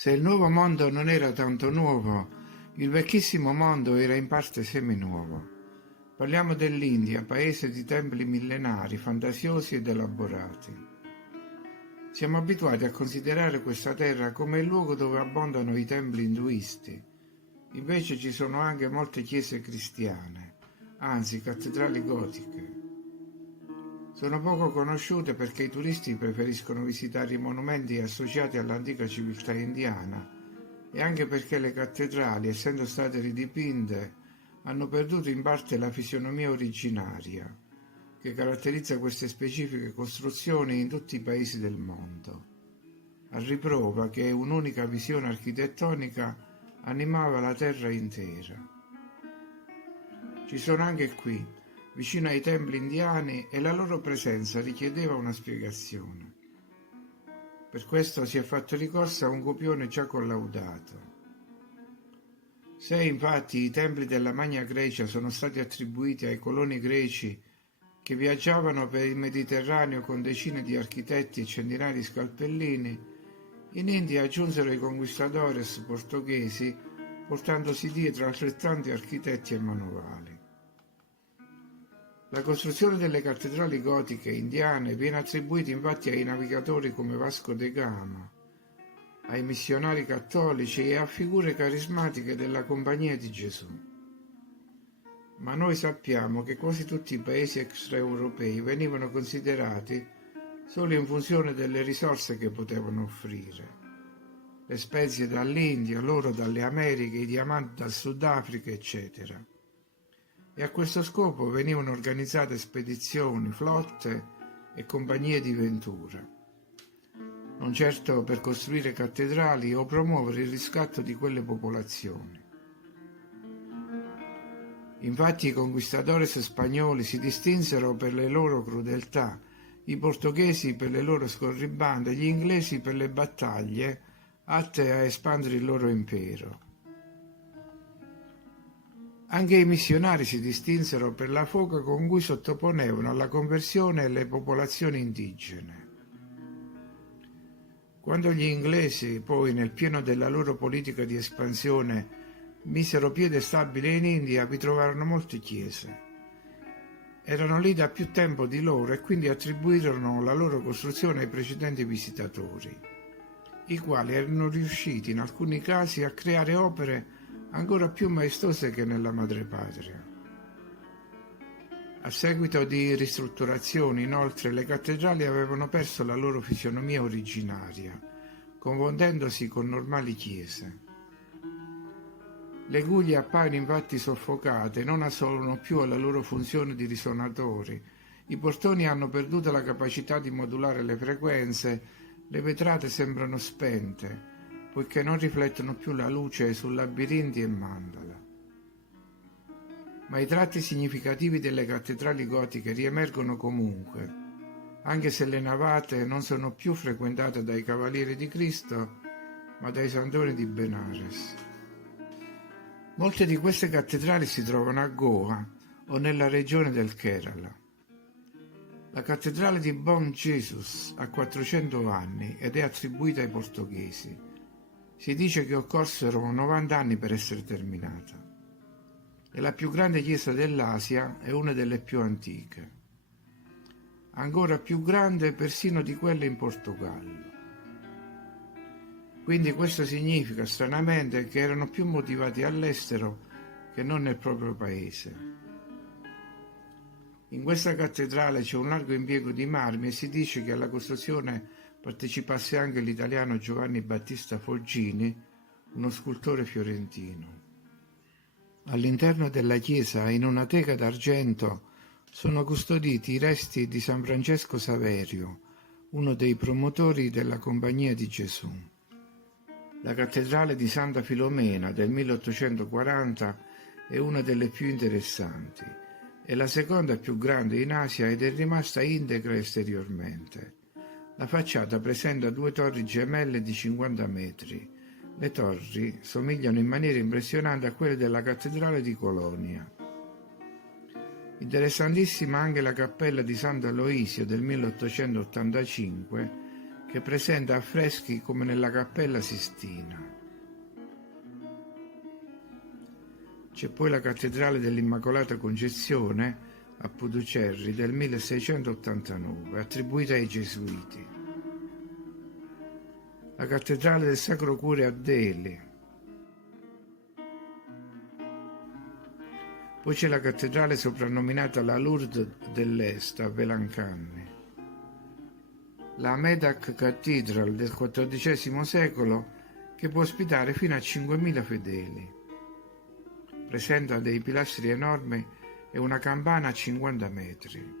Se il nuovo mondo non era tanto nuovo, il vecchissimo mondo era in parte seminuovo. Parliamo dell'India, paese di templi millenari, fantasiosi ed elaborati. Siamo abituati a considerare questa terra come il luogo dove abbondano i templi induisti. Invece ci sono anche molte chiese cristiane, anzi cattedrali gotiche. Sono poco conosciute perché i turisti preferiscono visitare i monumenti associati all'antica civiltà indiana e anche perché le cattedrali, essendo state ridipinte, hanno perduto in parte la fisionomia originaria che caratterizza queste specifiche costruzioni in tutti i paesi del mondo, a riprova che un'unica visione architettonica animava la terra intera. Ci sono anche qui, vicino ai templi indiani, e la loro presenza richiedeva una spiegazione. Per questo si è fatto ricorso a un copione già collaudato. Se infatti i templi della Magna Grecia sono stati attribuiti ai coloni greci che viaggiavano per il Mediterraneo con decine di architetti e centinaia di scalpellini, in India aggiunsero i conquistadores portoghesi portandosi dietro altrettanti architetti e manovali. La costruzione delle cattedrali gotiche indiane viene attribuita infatti ai navigatori come Vasco da Gama, ai missionari cattolici e a figure carismatiche della Compagnia di Gesù. Ma noi sappiamo che quasi tutti i paesi extraeuropei venivano considerati solo in funzione delle risorse che potevano offrire. Le spezie dall'India, l'oro dalle Americhe, i diamanti dal Sudafrica, eccetera. E a questo scopo venivano organizzate spedizioni, flotte e compagnie di ventura. Non certo per costruire cattedrali o promuovere il riscatto di quelle popolazioni. Infatti i conquistadores spagnoli si distinsero per le loro crudeltà, i portoghesi per le loro scorribande, gli inglesi per le battaglie atte a espandere il loro impero. Anche i missionari si distinsero per la foga con cui sottoponevano alla conversione le popolazioni indigene. Quando gli inglesi, poi, nel pieno della loro politica di espansione, misero piede stabile in India, vi trovarono molte chiese. Erano lì da più tempo di loro e quindi attribuirono la loro costruzione ai precedenti visitatori, i quali erano riusciti in alcuni casi a creare opere ancora più maestose che nella madrepatria. A seguito di ristrutturazioni, inoltre, le cattedrali avevano perso la loro fisionomia originaria, confondendosi con normali chiese. Le guglie appaiono infatti soffocate, non assolvono più alla loro funzione di risonatori, i portoni hanno perduto la capacità di modulare le frequenze, le vetrate sembrano spente, poiché non riflettono più la luce su labirinti e mandala. Ma i tratti significativi delle cattedrali gotiche riemergono comunque, anche se le navate non sono più frequentate dai Cavalieri di Cristo, ma dai santori di Benares. Molte di queste cattedrali si trovano a Goa o nella regione del Kerala. La cattedrale di Bom Jesus ha 400 anni ed è attribuita ai portoghesi. Si dice che occorsero 90 anni per essere terminata. È la più grande chiesa dell'Asia e una delle più antiche. Ancora più grande persino di quelle in Portogallo. Quindi questo significa, stranamente, che erano più motivati all'estero che non nel proprio paese. In questa cattedrale c'è un largo impiego di marmi e si dice che alla costruzione partecipasse anche l'italiano Giovanni Battista Foggini, uno scultore fiorentino. All'interno della chiesa, in una teca d'argento, sono custoditi i resti di San Francesco Saverio, uno dei promotori della Compagnia di Gesù. La cattedrale di Santa Filomena del 1840 è una delle più interessanti. È la seconda più grande in Asia ed è rimasta integra esteriormente. La facciata presenta 2 torri gemelle di 50 metri. Le torri somigliano in maniera impressionante a quelle della cattedrale di Colonia. Interessantissima anche la cappella di Sant'Aloisio del 1885, che presenta affreschi come nella Cappella Sistina. C'è poi la cattedrale dell'Immacolata Concezione a Puducherry del 1689, attribuita ai Gesuiti. La cattedrale del Sacro Cuore a Delhi. Poi c'è la cattedrale soprannominata la Lourdes dell'Est a Velancammi. La Medak Cathedral del XIV secolo che può ospitare fino a 5.000 fedeli. Presenta dei pilastri enormi e una campana a 50 metri.